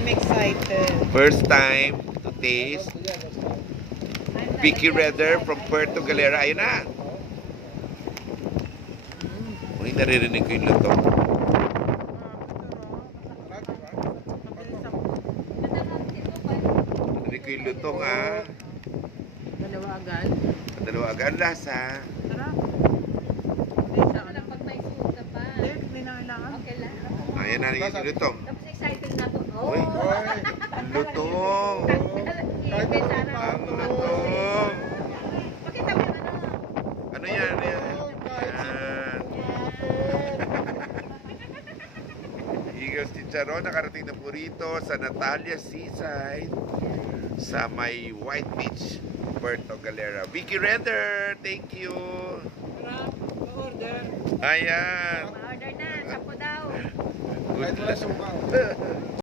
I'm excited. First time to taste Vicky Redder from Puerto Galera. Ayun na! Uy, naririnig ko yung luto. Naririnig ko yung luto nga. Dalawa agad. Dalawa agad lasa. Sarap. Hindi na kailangan. Ayan na yung lutong. Tapos excited na ako. Uy, lutong! Ang lutong! Pakita mo yung ano. Ano yan? Ano yan? Yan. Eagles Chicharon, nakarating na po rito sa Natalia Seaside sa may White Beach, Puerto Galera. Vicky Redder, thank you! Sarap. Order. Ayan! Ma-order na. 10 daw. Good luck.